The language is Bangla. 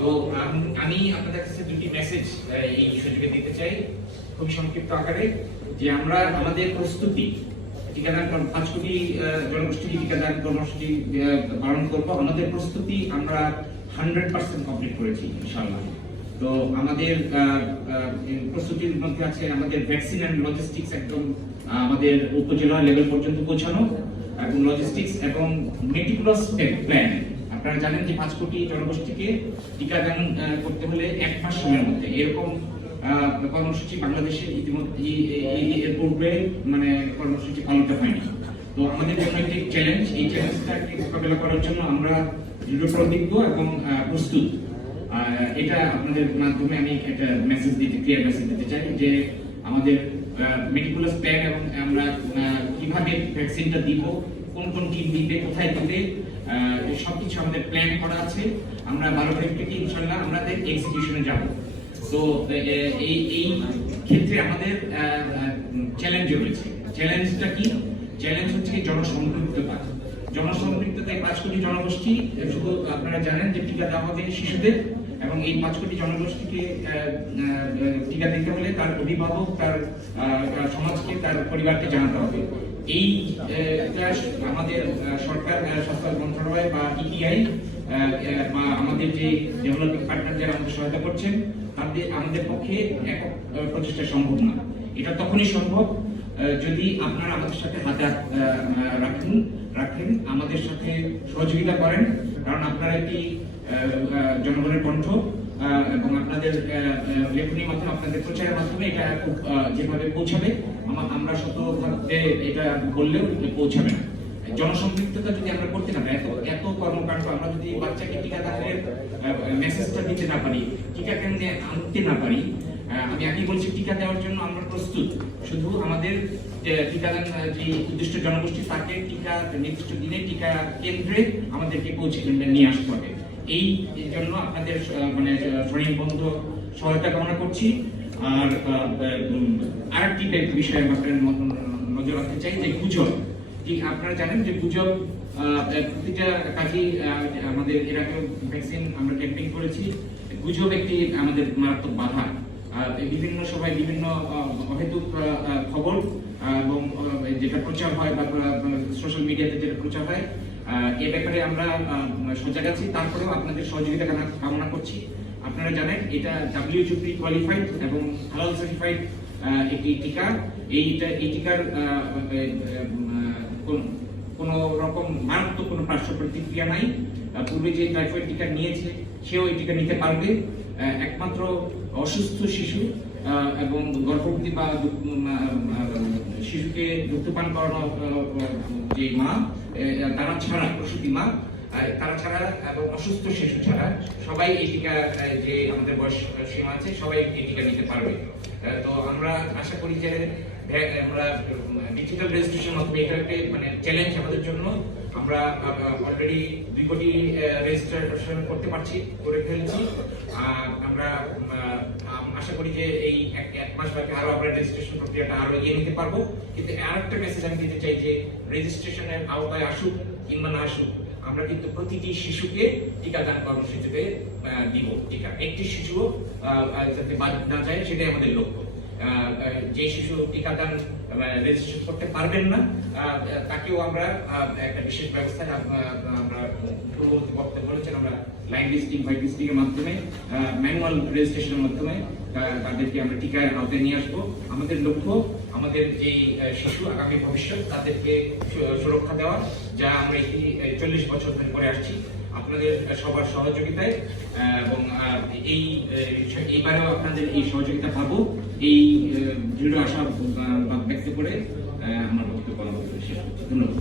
তো আমি আপনাদের কাছে দুটি মেসেজ এই সুযোগে দিতে চাই খুব সংক্ষিপ্ত আকারে, যে আমরা, আমাদের প্রস্তুতি টিকাদান পাঁচ কোটি জনগোষ্ঠী টিকাদান কর্মসূচি পালন করব। আমাদের প্রস্তুতি আমরা হান্ড্রেড পার্সেন্ট কমপ্লিট করেছি, ইনশাআল্লাহ। তো আমাদের প্রস্তুতির মধ্যে আছে আমাদের ভ্যাকসিন অ্যান্ড লজিস্টিক্স একদম আমাদের উপজেলা লেভেল পর্যন্ত পৌঁছানো, এবং লজিস্টিক্স এবং মেটিকুলাস প্ল্যান আপনারা জানেন যে পাঁচ কোটি জনগোষ্ঠীকে টিকাদান করতে হলে এক মাস সময়ের মধ্যে। এরকম কর্মসূচি বাংলাদেশে ইতিমধ্যে এর পূর্বে মানে কর্মসূচি পালিত হয়নি। তো আমাদের জন্য একটি চ্যালেঞ্জ এই চ্যালেঞ্জটাকে মোকাবেলা করার জন্য আমরা দৃঢ় এবং প্রস্তুত। এটা আপনাদের মাধ্যমে আমি একটা মেসেজ দিতে ক্লিয়ার মেসেজ দিতে চাই যে আমাদের মেডিকুলাস প্ল্যান এবং আমরা কীভাবে ভ্যাকসিনটা দিব, কোন কোন টিম দিবে কোথায় দিবে সবকিছু আমাদের প্ল্যান করা আছে। আমরা বারো তারিখ থেকে ইনশাল্লাহ আমাদের এক্সিকিউশনে যাব। তো এই এই ক্ষেত্রে আমাদের চ্যালেঞ্জ রয়েছে। চ্যালেঞ্জটা কি? চ্যালেঞ্জ হচ্ছে জনসম্পৃক্ততা জনসম্পৃক্ততায় পাঁচ কোটি জনগোষ্ঠী শুধু আপনারা জানেন যে টিকা দেওয়া হবে শিশুদের, এবং এই পাঁচ কোটি জনগোষ্ঠীকে টিকা দিতে হলে তার অভিভাবক, তার সমাজকে, তার পরিবারকে জানাতে হবে। এই আমাদের সরকার স্বাস্থ্য মন্ত্রণালয় বা ইপিআই বা আমাদের যে ডেভেলপিং পার্টনার যারা আমাদের সহায়তা করছেন, তাদের, আমাদের পক্ষে একক প্রচেষ্টা সম্ভব না। এটা তখনই সম্ভব যদি আপনারা আমাদের সাথে হাতে রাখেন রাখেন, আমাদের সাথে সহযোগিতা করেন, কারণ আপনারা একটি জনগণের কণ্ঠ এবং আপনাদের আহ, মাধ্যমে আপনাদের প্রচারের মাধ্যমে এটা খুব যেভাবে পৌঁছাবে আমরা শতভাবে এটা বললেও পৌঁছাবে না। জনসম্পৃক্ততা যদি আমরা করতে না পারি এত কর্মকাণ্ড আমরা যদি বাচ্চাকে টিকা দানের মেসেজটা দিতে না পারি টিকা কেন্দ্রে আনতে না পারি আমি আগেই বলছি টিকা দেওয়ার জন্য আমরা প্রস্তুত। শুধু আমাদের টিকাদান যে উদ্দিষ্ট জনগোষ্ঠী তাকে টিকা নির্দিষ্ট দিনে টিকা কেন্দ্রে আমাদেরকে পৌঁছে নিয়ে আসতে হবে। এই জন্য আপনাদের মানে স্বয়ং বন্ধ, সহায়তা কামনা করছি। আর আরেকটি বিষয়ে আপনাদের নজর রাখতে চাই, যে গুজব। ঠিক আপনারা জানেন যে গুজব প্রতিটা কাজেই আমাদের এর আগে ভ্যাকসিন আমরা ক্যাম্পেইন করেছি। গুজব একটি আমাদের মারাত্মক বাধা। বিভিন্ন সময় বিভিন্ন অহেতুক খবর এবং যেটা প্রচার হয় বা সোশ্যাল মিডিয়াতে যেটা প্রচার হয় এ ব্যাপারে আমরা সজাগ আছি তারপরেও আপনাদের সহযোগিতা কামনা- করছি। আপনারা জানেন, এটা ডাব্লিউএইচও প্রি কোয়ালিফাইড এবং হালাল সার্টিফাইড একটি টিকা। এই টিকার কোন- রকম মারাত্মক কোনো পার্শ্ব প্রতিক্রিয়া নাই। পূর্বে যে টাইফয়েড টিকা নিয়েছে, সেও এই টিকা নিতে পারবে। একমাত্র অসুস্থ শিশু এবং গর্ভবতী বা শিশুকে দুগ্ধপান করানো যে মা তারা ছাড়া, প্রসূতি মা তারা ছাড়া এবং অসুস্থ শিশু ছাড়া সবাই এই টিকা যে আমাদের বয়স সীমা আছে, সবাই এই টিকা নিতে পারবে। তো আমরা আশা করি যে আমরা ডিজিটাল রেজিস্ট্রেশন মাধ্যমে এটা একটা মানে চ্যালেঞ্জ আমাদের জন্য। আমরা অলরেডি দুই কোটি রেজিস্ট্রেশন করতে পারছি, করে ফেলছি। আমরা আশা করি যে এই এক মাস বাকি আরও আমরা রেজিস্ট্রেশন প্রক্রিয়াটা আরও এগিয়ে নিতে পারব। কিন্তু আরেকটা মেসেজ আমি দিতে চাই যে রেজিস্ট্রেশনের আওতায় আসুক কিংবা না আসুক, আমরা কিন্তু প্রতিটি শিশুকে টিকাদান কর্মসূচিতে দিব। টিকা। একটি শিশুও যাতে বাদ না যায়, সেটাই আমাদের লক্ষ্য। যে শিশু টিকাদান রেজিস্ট্রেশন করতে পারবেন না তাকেও আমরা একটা বিশেষ ব্যবস্থায় আমরা পূর্ববর্তী বক্তব্য বলেছেন আমরা লাইন লিস্টিং হোয়াইট লিস্টিং এর মাধ্যমে ম্যানুয়াল রেজিস্ট্রেশনের মাধ্যমে তাদেরকে আমরা টিকার আওতায় নিয়ে আসব। আমাদের লক্ষ্য আমাদের আহ, শিশু আগামী ভবিষ্যৎ তাদেরকে সুরক্ষা দেওয়া যা আমরা এই চল্লিশ বছর ধরে করে আসছি। আপনাদের সবার সহযোগিতায় এবং এই এইবারেও আপনাদের এই সহযোগিতা পাবো। এই দৃঢ় আশা ব্যক্ত করে আমার বক্তব্য শেষ করছি। ধন্যবাদ